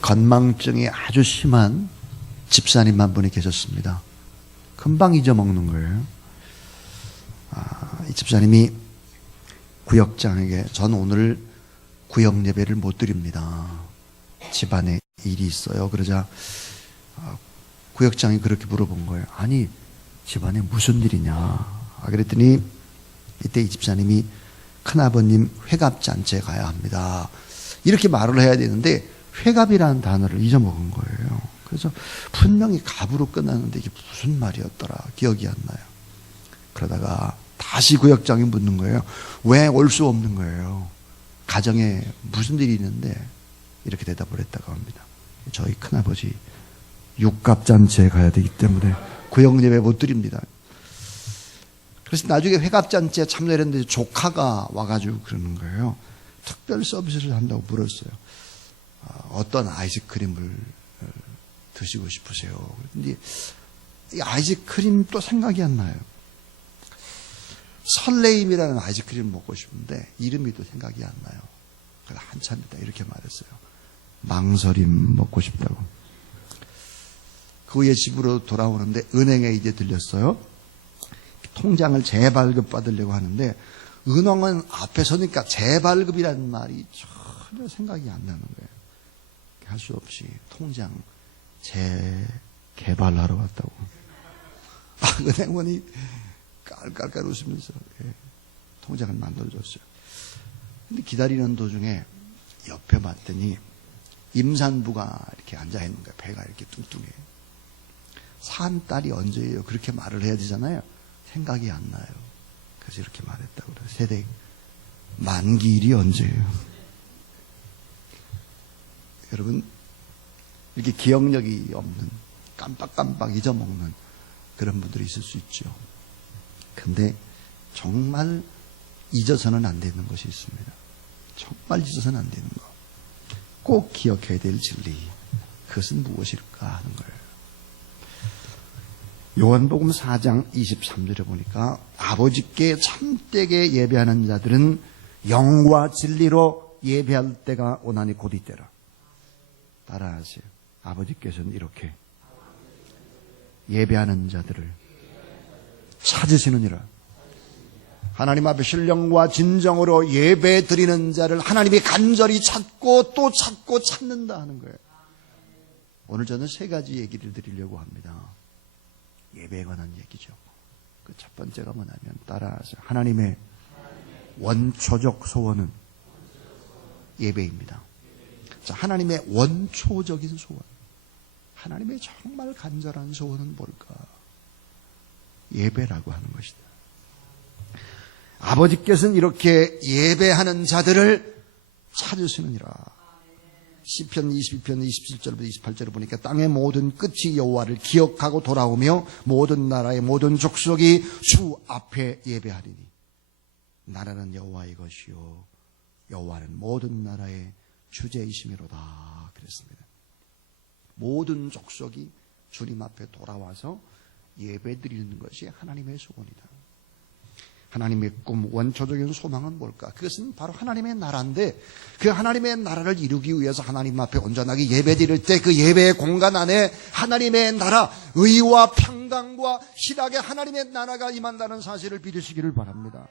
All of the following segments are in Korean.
건망증이 아주 심한 집사님 한 분이 계셨습니다. 금방 잊어먹는 거예요. 이 집사님이 구역장에게 전 오늘 구역 예배를 못 드립니다. 집안에 일이 있어요. 그러자 구역장이 그렇게 물어본 거예요. 아니 집안에 무슨 일이냐. 그랬더니 이때 이 집사님이 큰아버님 회갑잔치에 가야 합니다. 이렇게 말을 해야 되는데 회갑이라는 단어를 잊어먹은 거예요. 그래서 분명히 갑으로 끝났는데 이게 무슨 말이었더라 기억이 안 나요. 그러다가 다시 구역장이 묻는 거예요. 왜 올 수 없는 거예요? 가정에 무슨 일이 있는데 이렇게 대답을 했다고 합니다. 저희 큰아버지 육갑잔치에 가야 되기 때문에 구역 예배 못 드립니다. 그래서 나중에 회갑잔치에 참여했는데 조카가 와가지고 그러는 거예요. 특별 서비스를 한다고 물었어요. 어떤 아이스크림을 드시고 싶으세요? 그런데 이 아이스크림 또 생각이 안 나요. 설레임이라는 아이스크림 먹고 싶은데 이름이 또 생각이 안 나요. 그래서 한참 있다 이렇게 말했어요. 망설임 먹고 싶다고. 그 후에 집으로 돌아오는데 은행에 이제 들렸어요. 통장을 재발급 받으려고 하는데 은행은 앞에 서니까 재발급이라는 말이 전혀 생각이 안 나는 거예요. 할 수 없이 통장 재개발하러 왔다고. 은행원이 깔깔깔 웃으면서 통장을 만들어줬어요. 근데 기다리는 도중에 옆에 봤더니 임산부가 이렇게 앉아있는 거예요. 배가 이렇게 뚱뚱해. 산 딸이 언제예요? 그렇게 말을 해야 되잖아요. 생각이 안 나요. 그래서 이렇게 말했다고 그래요. 세대 만기일이 언제예요? 여러분 이렇게 기억력이 없는 깜빡깜빡 잊어먹는 그런 분들이 있을 수 있죠. 근데 정말 잊어서는 안 되는 것이 있습니다. 정말 잊어서는 안 되는 것. 꼭 기억해야 될 진리. 그것은 무엇일까 하는 거예요. 요한복음 4장 23절에 보니까 아버지께 참되게 예배하는 자들은 영과 진리로 예배할 때가 오나니 곧 이때라. 따라하세요. 아버지께서는 이렇게 예배하는 자들을 찾으시느니라. 하나님 앞에 신령과 진정으로 예배 드리는 자를 하나님이 간절히 찾고 또 찾고 찾는다 하는 거예요. 오늘 저는 세 가지 얘기를 드리려고 합니다. 예배에 관한 얘기죠. 그 첫 번째가 뭐냐면 따라하세요. 하나님의 원초적 소원은 예배입니다. 자, 하나님의 원초적인 소원. 하나님의 정말 간절한 소원은 뭘까? 예배라고 하는 것이다. 아버지께서는 이렇게 예배하는 자들을 찾으시느니라. 시편 22편 27절부터 28절을 보니까 땅의 모든 끝이 여호와를 기억하고 돌아오며 모든 나라의 모든 족속이 주 앞에 예배하리니 나라는 여호와의 것이요 여호와는 모든 나라의 주제이심이로다 그랬습니다. 모든 족속이 주님 앞에 돌아와서 예배드리는 것이 하나님의 소원이다. 하나님의 꿈, 원초적인 소망은 뭘까? 그것은 바로 하나님의 나라인데 그 하나님의 나라를 이루기 위해서 하나님 앞에 온전하게 예배드릴 때 그 예배의 공간 안에 하나님의 나라, 의와 평강과 실하게 하나님의 나라가 임한다는 사실을 믿으시기를 바랍니다.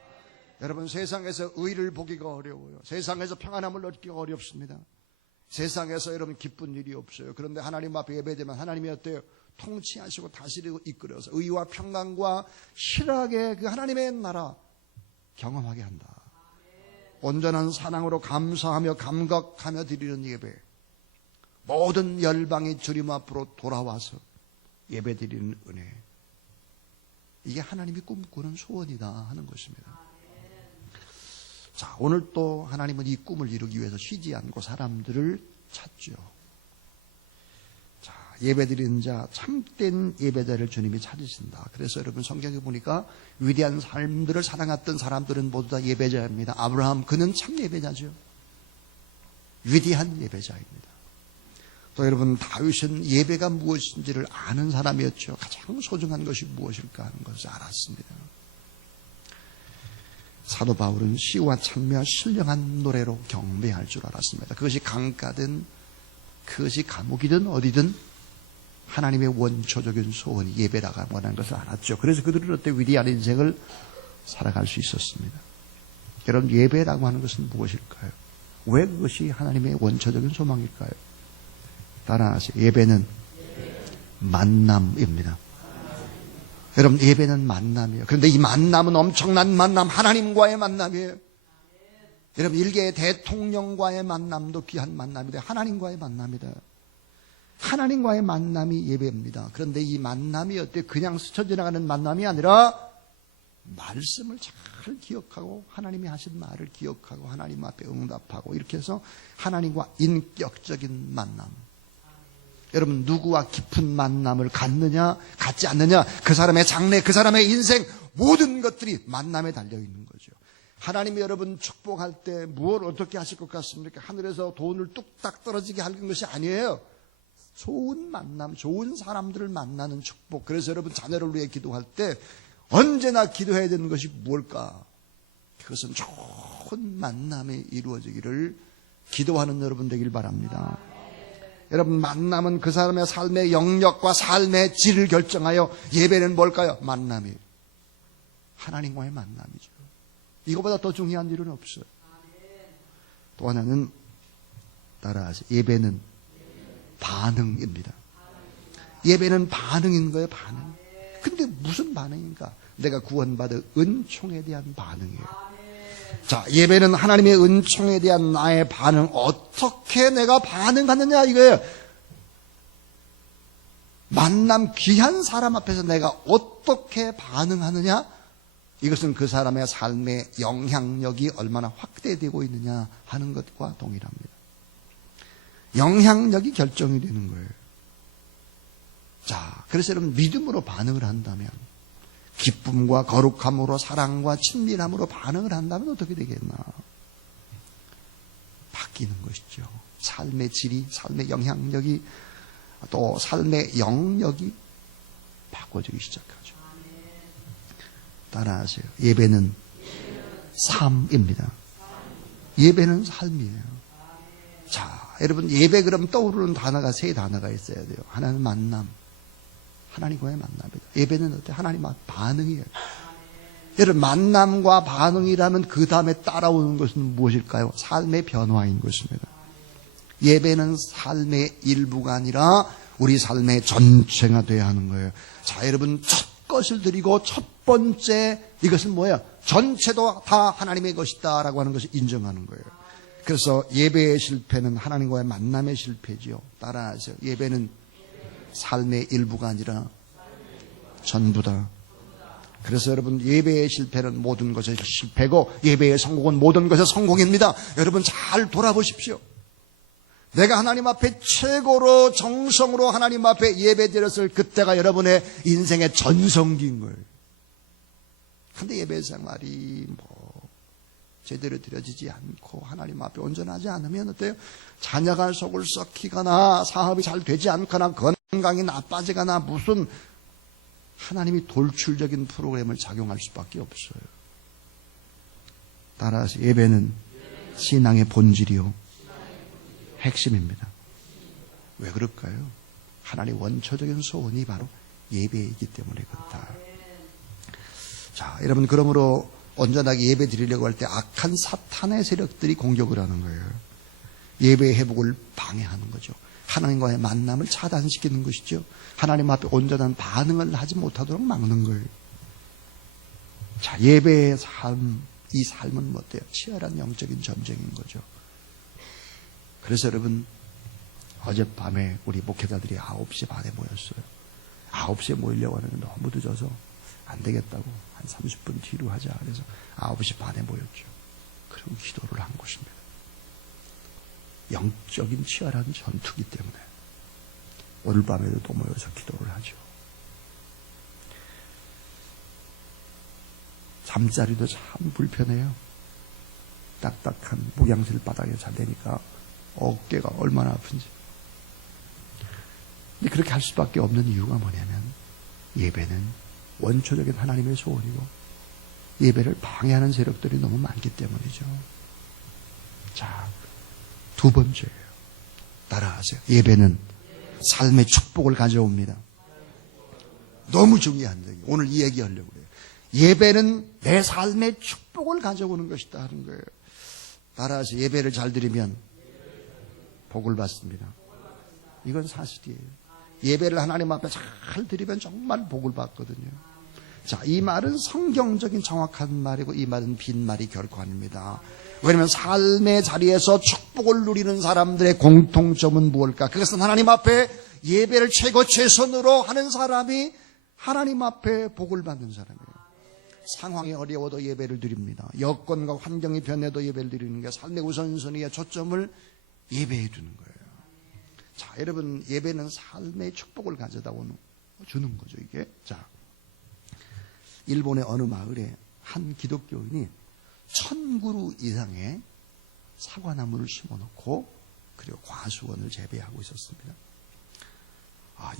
여러분 세상에서 의를 보기가 어려워요. 세상에서 평안함을 얻기가 어렵습니다. 세상에서 여러분 기쁜 일이 없어요. 그런데 하나님 앞에 예배되면 하나님이 어때요? 통치하시고 다스리고 이끌어서 의와 평강과 실하게 그 하나님의 나라 경험하게 한다. 온전한 사랑으로 감사하며 감격하며 드리는 예배. 모든 열방이 주님 앞으로 돌아와서 예배 드리는 은혜. 이게 하나님이 꿈꾸는 소원이다 하는 것입니다. 자, 오늘 또 하나님은 이 꿈을 이루기 위해서 쉬지 않고 사람들을 찾죠. 자, 예배드리는 자, 참된 예배자를 주님이 찾으신다. 그래서 여러분 성경에 보니까 위대한 삶들을 사랑했던 사람들은 모두 다 예배자입니다. 아브라함, 그는 참 예배자죠. 위대한 예배자입니다. 또 여러분 다윗은 예배가 무엇인지를 아는 사람이었죠. 가장 소중한 것이 무엇일까 하는 것을 알았습니다. 사도 바울은 시와 찬미와 신령한 노래로 경배할 줄 알았습니다. 그것이 강가든 그것이 감옥이든 어디든 하나님의 원초적인 소원이 예배라고 하는 것을 알았죠. 그래서 그들은 어떤 위대한 인생을 살아갈 수 있었습니다. 여러분, 예배라고 하는 것은 무엇일까요? 왜 그것이 하나님의 원초적인 소망일까요? 따라하세요. 예배는 만남입니다. 여러분, 예배는 만남이에요. 그런데 이 만남은 엄청난 만남, 하나님과의 만남이에요. 여러분, 일개의 대통령과의 만남도 귀한 만남이다. 하나님과의 만남이다. 하나님과의 만남이 예배입니다. 그런데 이 만남이 어때? 그냥 스쳐 지나가는 만남이 아니라 말씀을 잘 기억하고 하나님이 하신 말을 기억하고 하나님 앞에 응답하고 이렇게 해서 하나님과 인격적인 만남. 여러분, 누구와 깊은 만남을 갖느냐 갖지 않느냐, 그 사람의 장래, 그 사람의 인생 모든 것들이 만남에 달려있는 거죠. 하나님이 여러분 축복할 때 무엇을 어떻게 하실 것 같습니까? 하늘에서 돈을 뚝딱 떨어지게 하는 것이 아니에요. 좋은 만남, 좋은 사람들을 만나는 축복. 그래서 여러분 자녀를 위해 기도할 때 언제나 기도해야 되는 것이 뭘까? 그것은 좋은 만남이 이루어지기를 기도하는 여러분 되길 바랍니다. 여러분, 만남은 그 사람의 삶의 영역과 삶의 질을 결정하여, 예배는 뭘까요? 만남이에요. 하나님과의 만남이죠. 이거보다 더 중요한 일은 없어요. 또 하나는 따라하세요. 예배는 반응입니다. 예배는 반응인 거예요. 반응. 근데 무슨 반응인가? 내가 구원받은 은총에 대한 반응이에요. 자, 예배는 하나님의 은총에 대한 나의 반응. 어떻게 내가 반응하느냐 이거예요. 만남 귀한 사람 앞에서 내가 어떻게 반응하느냐, 이것은 그 사람의 삶의 영향력이 얼마나 확대되고 있느냐 하는 것과 동일합니다. 영향력이 결정이 되는 거예요. 자, 그래서 여러분, 믿음으로 반응을 한다면, 기쁨과 거룩함으로, 사랑과 친밀함으로 반응을 한다면 어떻게 되겠나? 바뀌는 것이죠. 삶의 질이, 삶의 영향력이, 또 삶의 영역이 바꿔지기 시작하죠. 따라하세요. 예배는 삶입니다. 예배는 삶이에요. 자, 여러분, 예배 그럼 떠오르는 단어가 세 단어가 있어야 돼요. 하나는 만남, 하나님과의 만남이다. 예배는 어때? 하나님 앞 반응이에요. 여러분, 만남과 반응이라면 그 다음에 따라오는 것은 무엇일까요? 삶의 변화인 것입니다. 예배는 삶의 일부가 아니라 우리 삶의 전체가 되어야 하는 거예요. 자, 여러분, 첫 것을 드리고 첫 번째, 이것은 뭐예요? 전체도 다 하나님의 것이다 라고 하는 것을 인정하는 거예요. 그래서 예배의 실패는 하나님과의 만남의 실패지요. 따라하세요. 예배는 삶의 일부가 아니라 전부다. 그래서 여러분, 예배의 실패는 모든 것의 실패고 예배의 성공은 모든 것의 성공입니다. 여러분, 잘 돌아보십시오. 내가 하나님 앞에 최고로 정성으로 하나님 앞에 예배드렸을 그때가 여러분의 인생의 전성기인 거예요. 근데 예배 생활이 제대로 드려지지 않고 하나님 앞에 온전하지 않으면 어때요? 자녀가 속을 썩히거나 사업이 잘 되지 않거나 건강이 나빠지거나 무슨 하나님이 돌출적인 프로그램을 작용할 수밖에 없어요. 따라서 예배는 신앙의 본질이요, 핵심입니다. 왜 그럴까요? 하나님의 원초적인 소원이 바로 예배이기 때문에 그렇다. 자, 여러분, 그러므로 온전하게 예배 드리려고 할 때 악한 사탄의 세력들이 공격을 하는 거예요. 예배의 회복을 방해하는 거죠. 하나님과의 만남을 차단시키는 것이죠. 하나님 앞에 온전한 반응을 하지 못하도록 막는 거예요. 자, 예배의 삶, 이 삶은 어때요? 치열한 영적인 전쟁인 거죠. 그래서 여러분, 어젯밤에 우리 목회자들이 9시 반에 모였어요. 9시에 모이려고 하는데 너무 늦어서 안 되겠다고 한 30분 뒤로 하자. 그래서 9시 반에 모였죠. 그리고 기도를 한 것입니다. 영적인 치열한 전투기 때문에 오늘 밤에도 또 모여서 기도를 하죠. 잠자리도 참 불편해요. 딱딱한 목양실 바닥에 자대니까 어깨가 얼마나 아픈지. 근데 그렇게 할 수밖에 없는 이유가 뭐냐면, 예배는 원초적인 하나님의 소원이고 예배를 방해하는 세력들이 너무 많기 때문이죠. 자, 두 번째예요. 따라하세요. 예배는 삶의 축복을 가져옵니다. 너무 중요한 얘기. 오늘 이 얘기하려고 그래요. 예배는 내 삶의 축복을 가져오는 것이다 하는 거예요. 따라서 예배를 잘 드리면 복을 받습니다. 이건 사실이에요. 예배를 하나님 앞에 잘 드리면 정말 복을 받거든요. 자, 이 말은 성경적인 정확한 말이고 이 말은 빈말이 결코 아닙니다. 왜냐하면 삶의 자리에서 축복을 누리는 사람들의 공통점은 무엇일까? 그것은 하나님 앞에 예배를 최고 최선으로 하는 사람이 하나님 앞에 복을 받는 사람이에요. 상황이 어려워도 예배를 드립니다. 여건과 환경이 변해도 예배를 드리는 게 삶의 우선순위의 초점을 예배에 두는 거예요. 자, 여러분, 예배는 삶의 축복을 가져다 주는 거죠, 이게. 자, 일본의 어느 마을에 한 기독교인이 1000그루 이상의 사과나무를 심어놓고 그리고 과수원을 재배하고 있었습니다.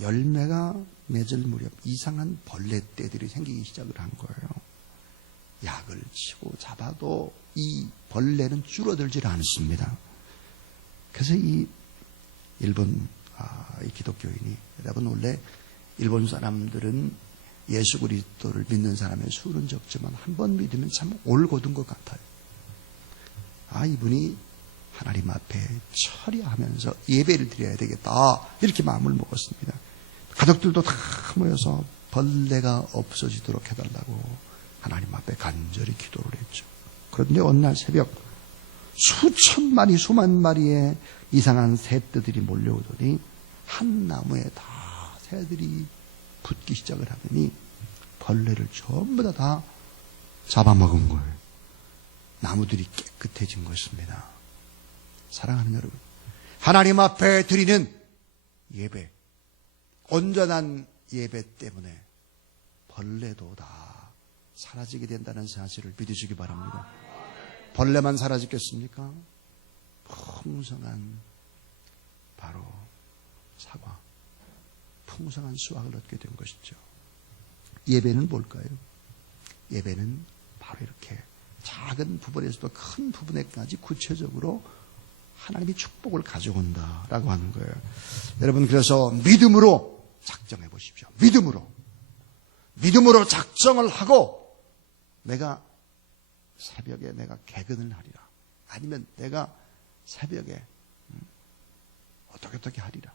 열매가 맺을 무렵 이상한 벌레떼들이 생기기 시작을 한 거예요. 약을 치고 잡아도 이 벌레는 줄어들질 않습니다. 그래서 이 일본 이 기독교인이, 여러분 원래 일본 사람들은 예수 그리스도를 믿는 사람의 수는 적지만 한 번 믿으면 참 올곧은 것 같아요. 이분이 하나님 앞에 처리하면서 예배를 드려야 되겠다 이렇게 마음을 먹었습니다. 가족들도 다 모여서 벌레가 없어지도록 해달라고 하나님 앞에 간절히 기도를 했죠. 그런데 어느 날 새벽 수천 마리 수만 마리의 이상한 새떼들이 몰려오더니 한 나무에 다 새들이 붙기 시작을 하더니 벌레를 전부 다 잡아먹은 거예요. 나무들이 깨끗해진 것입니다. 사랑하는 여러분, 하나님 앞에 드리는 예배, 온전한 예배 때문에 벌레도 다 사라지게 된다는 사실을 믿으시기 바랍니다. 벌레만 사라지겠습니까? 풍성한 바로 사과, 풍성한 수확을 얻게 된 것이죠. 예배는 뭘까요? 예배는 바로 이렇게 작은 부분에서도 큰 부분에까지 구체적으로 하나님이 축복을 가져온다라고 하는 거예요. 여러분, 그래서 믿음으로 작정해 보십시오. 믿음으로 작정을 하고 내가 새벽에 내가 개근을 하리라. 아니면 내가 새벽에 어떻게 하리라.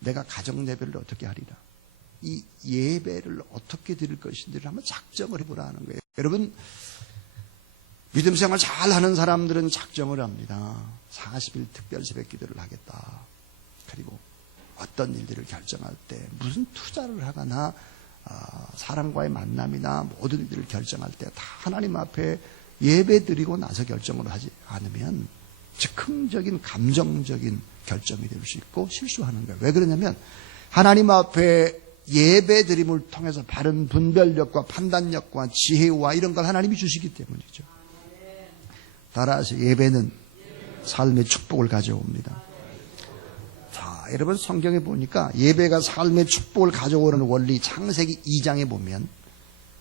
내가 가정 예배를 어떻게 하리라. 이 예배를 어떻게 드릴 것인지를 한번 작정을 해보라는 거예요. 여러분, 믿음 생활 잘하는 사람들은 작정을 합니다. 40일 특별 새벽 기도를 하겠다. 그리고 어떤 일들을 결정할 때 무슨 투자를 하거나 사람과의 만남이나 모든 일들을 결정할 때 다 하나님 앞에 예배 드리고 나서 결정을 하지 않으면 즉흥적인 감정적인 결정이 될 수 있고 실수하는 거예요. 왜 그러냐면 하나님 앞에 예배 드림을 통해서 바른 분별력과 판단력과 지혜와 이런 걸 하나님이 주시기 때문이죠. 따라서 예배는 삶의 축복을 가져옵니다. 자, 여러분, 성경에 보니까 예배가 삶의 축복을 가져오는 원리, 창세기 2장에 보면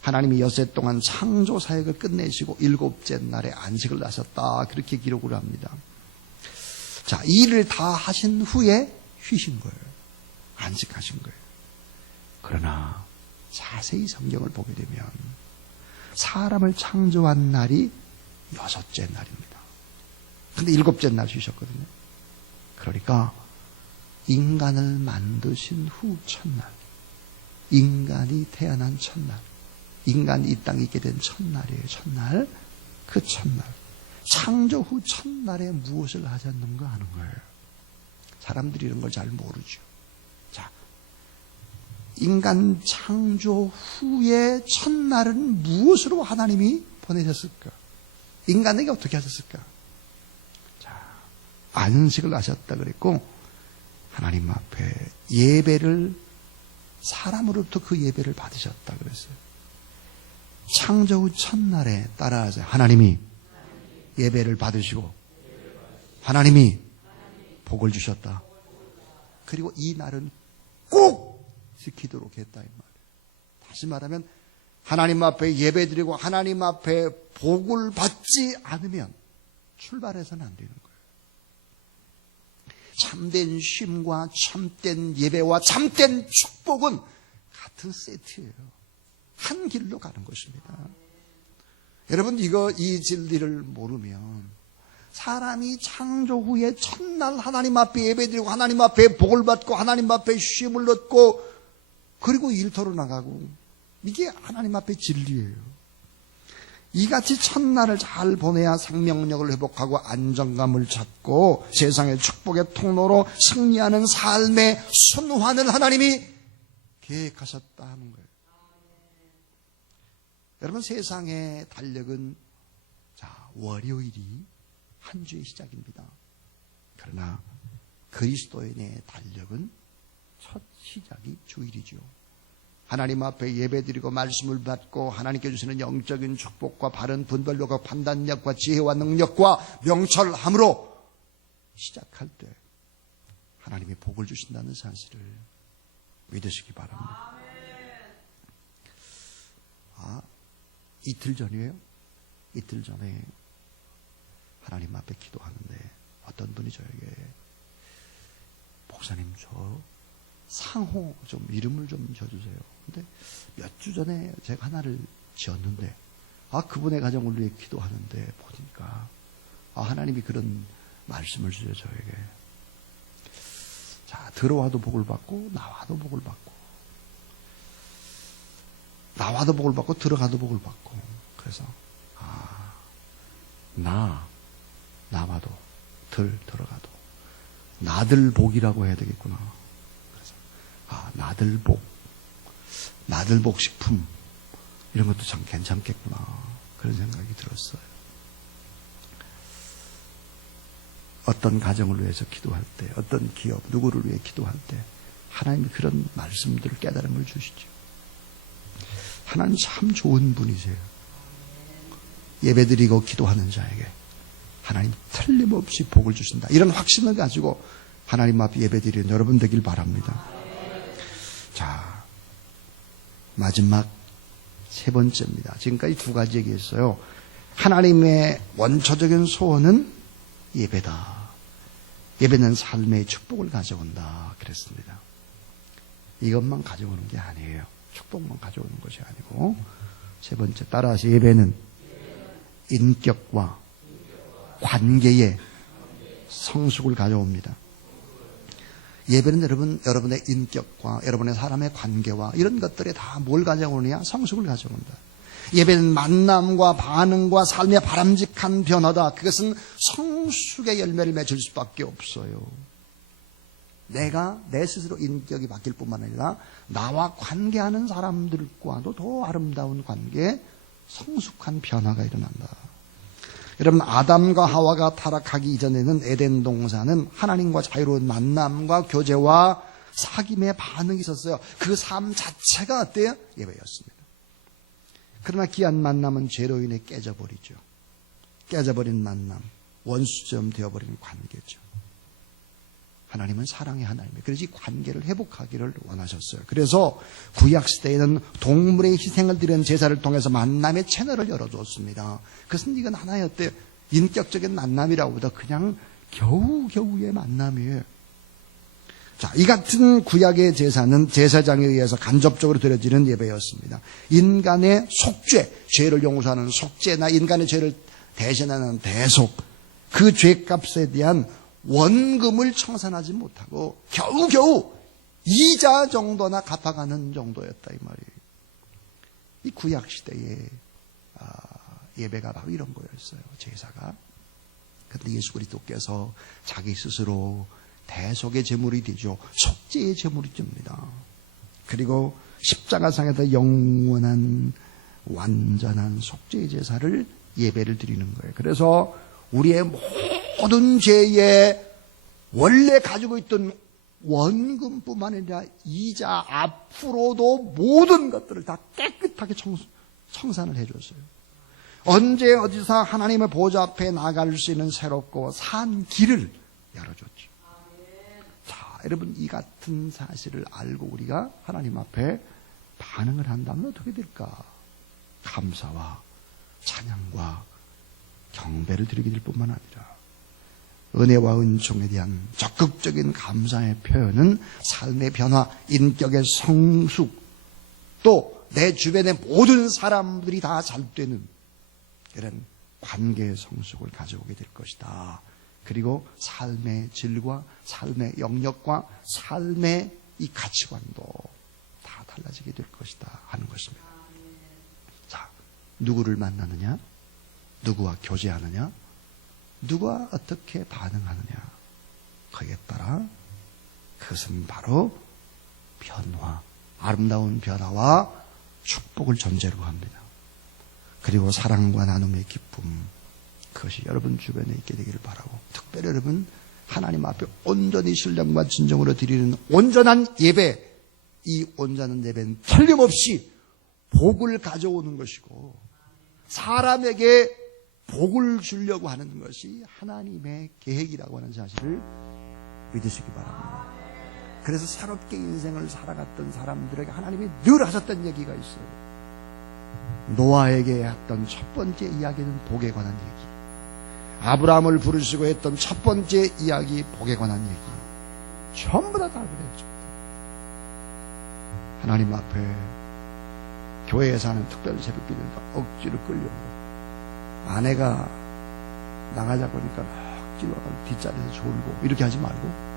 하나님이 엿새 동안 창조 사역을 끝내시고 7째 날에 안식을 하셨다, 그렇게 기록을 합니다. 자, 이 일을 다 하신 후에 쉬신 거예요. 안식하신 거예요. 그러나 자세히 성경을 보게 되면 사람을 창조한 날이 6째 날입니다. 근데 7째 날 쉬셨거든요. 그러니까 인간을 만드신 후 첫날, 인간이 태어난 첫날, 인간이 이 땅에 있게 된 첫날이에요. 첫날, 그 첫날, 창조 후 첫날에 무엇을 하셨는가 하는 거예요. 사람들이 이런 걸 잘 모르죠. 자, 인간 창조 후의 첫날은 무엇으로 하나님이 보내셨을까? 인간에게 어떻게 하셨을까? 자, 안식을 하셨다 그랬고, 하나님 앞에 예배를, 사람으로부터 그 예배를 받으셨다 그랬어요. 창조 후 첫날에 따라서 하나님이 예배를 받으시고 하나님이 복을 주셨다. 그리고 이 날은 꼭 지키도록 했다 이 말이에요. 다시 말하면 하나님 앞에 예배드리고 하나님 앞에 복을 받지 않으면 출발해서는 안 되는 거예요. 참된 쉼과 참된 예배와 참된 축복은 같은 세트예요. 한 길로 가는 것입니다. 여러분, 이 진리를 모르면 사람이 창조 후에 첫날 하나님 앞에 예배드리고 하나님 앞에 복을 받고 하나님 앞에 쉼을 얻고 그리고 일터로 나가고, 이게 하나님 앞에 진리예요. 이같이 첫날을 잘 보내야 생명력을 회복하고 안정감을 찾고 세상의 축복의 통로로 승리하는 삶의 순환을 하나님이 계획하셨다 하는 거예요. 여러분, 세상의 달력은 월요일이 한 주의 시작입니다. 그러나 그리스도인의 달력은 첫 시작이 주일이죠. 하나님 앞에 예배드리고 말씀을 받고 하나님께 주시는 영적인 축복과 바른 분별력과 판단력과 지혜와 능력과 명철함으로 시작할 때 하나님이 복을 주신다는 사실을 믿으시기 바랍니다. 이틀 전이에요. 이틀 전에 하나님 앞에 기도하는데 어떤 분이 저에게, 목사님, 저 상호 좀 이름을 좀 줘주세요. 근데 몇 주 전에 제가 하나를 지었는데, 그분의 가정을 위해 기도하는데 보니까 하나님이 그런 말씀을 주세요, 저에게. 자, 들어와도 복을 받고 나와도 복을 받고, 나와도 복을 받고 들어가도 복을 받고. 그래서 나와도 들어가도 나들 복이라고 해야 되겠구나. 그래서 나들 복 식품 이런 것도 참 괜찮겠구나, 그런 생각이 들었어요. 어떤 가정을 위해서 기도할 때, 어떤 기업 누구를 위해 기도할 때 하나님이 그런 말씀들을, 깨달음을 주시죠. 하나님 참 좋은 분이세요. 예배드리고 기도하는 자에게 하나님 틀림없이 복을 주신다, 이런 확신을 가지고 하나님 앞에 예배드리는 여러분 되길 바랍니다. 자, 마지막 세 번째입니다. 지금까지 두 가지 얘기했어요. 하나님의 원초적인 소원은 예배다. 예배는 삶의 축복을 가져온다 그랬습니다. 이것만 가져오는 게 아니에요. 축복만 가져오는 것이 아니고, 세 번째, 따라서 예배는 인격과 관계의 성숙을 가져옵니다. 예배는 여러분의 인격과 여러분의 사람의 관계와 이런 것들에 다 뭘 가져오느냐? 성숙을 가져온다. 예배는 만남과 반응과 삶의 바람직한 변화다. 그것은 성숙의 열매를 맺을 수밖에 없어요. 내가 내 스스로 인격이 바뀔 뿐만 아니라 나와 관계하는 사람들과도 더 아름다운 관계, 성숙한 변화가 일어난다. 여러분, 아담과 하와가 타락하기 이전에는 에덴 동산은 하나님과 자유로운 만남과 교제와 사귐의 반응이 있었어요. 그 삶 자체가 어때요? 예배였습니다. 그러나 귀한 만남은 죄로 인해 깨져버리죠. 깨져버린 만남, 원수점 되어버린 관계죠. 하나님은 사랑의 하나님이에요. 그래서 이 관계를 회복하기를 원하셨어요. 그래서 구약시대에는 동물의 희생을 드리는 제사를 통해서 만남의 채널을 열어줬습니다. 그것은 이건 하나의 인격적인 만남이라고보다 그냥 겨우겨우의 만남이에요. 자, 이 같은 구약의 제사는 제사장에 의해서 간접적으로 드려지는 예배였습니다. 인간의 속죄, 죄를 용서하는 속죄나 인간의 죄를 대신하는 대속, 그 죄값에 대한 원금을 청산하지 못하고 겨우겨우 이자 정도나 갚아가는 정도였다, 이 말이에요. 이 구약시대의 예배가 바로 이런 거였어요, 제사가. 그런데 예수 그리스도께서 자기 스스로 대속의 제물이 되죠. 속죄의 제물이 됩니다. 그리고 십자가상에서 영원한 완전한 속죄의 제사를 예배를 드리는 거예요. 그래서 우리의 모든 죄에 원래 가지고 있던 원금뿐만 아니라 이자 앞으로도 모든 것들을 다 깨끗하게 청산을 해줬어요. 언제 어디서 하나님의 보좌 앞에 나갈 수 있는 새롭고 산 길을 열어줬죠. 자, 여러분, 이 같은 사실을 알고 우리가 하나님 앞에 반응을 한다면 어떻게 될까? 감사와 찬양과 경배를 드리게 될 뿐만 아니라 은혜와 은총에 대한 적극적인 감사의 표현은 삶의 변화, 인격의 성숙, 또 내 주변의 모든 사람들이 다 잘 되는 이런 관계의 성숙을 가져오게 될 것이다. 그리고 삶의 질과 삶의 영역과 삶의 이 가치관도 다 달라지게 될 것이다 하는 것입니다. 자, 누구를 만나느냐? 누구와 교제하느냐? 누가 어떻게 반응하느냐? 거기에 따라 그것은 바로 변화, 아름다운 변화와 축복을 전제로 합니다. 그리고 사랑과 나눔의 기쁨, 그것이 여러분 주변에 있게 되기를 바라고, 특별히 여러분 하나님 앞에 온전히 신령과 진정으로 드리는 온전한 예배, 이 온전한 예배는 틀림없이 복을 가져오는 것이고 사람에게 복을 주려고 하는 것이 하나님의 계획이라고 하는 사실을 믿으시기 바랍니다. 그래서 새롭게 인생을 살아갔던 사람들에게 하나님이 늘 하셨던 얘기가 있어요. 노아에게 했던 첫 번째 이야기는 복에 관한 얘기, 아브라함을 부르시고 했던 첫 번째 이야기 복에 관한 얘기, 전부 다 그랬죠. 하나님 앞에 교회에서 하는 특별 새벽기도니까 억지로 끌려오고, 아내가 나가자고 하니까 억지로 뒷자리에서 졸고, 이렇게 하지 말고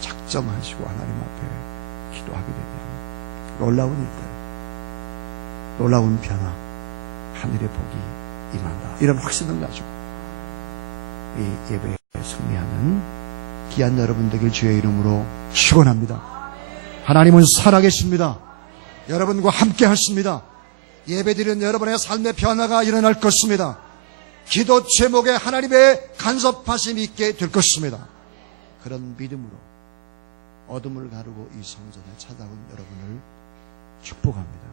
작정하시고 하나님 앞에 기도하게 되면 놀라운 일들, 놀라운 변화, 하늘의 복이 임한다, 이런 확신을 가지고 이 예배에 승리하는 귀한 여러분 되길 주의 이름으로 축원합니다. 하나님은 살아계십니다. 여러분과 함께 하십니다. 예배드리는 여러분의 삶의 변화가 일어날 것입니다. 기도 제목에 하나님의 간섭하심이 있게 될 것입니다. 그런 믿음으로 어둠을 가르고 이 성전에 찾아온 여러분을 축복합니다.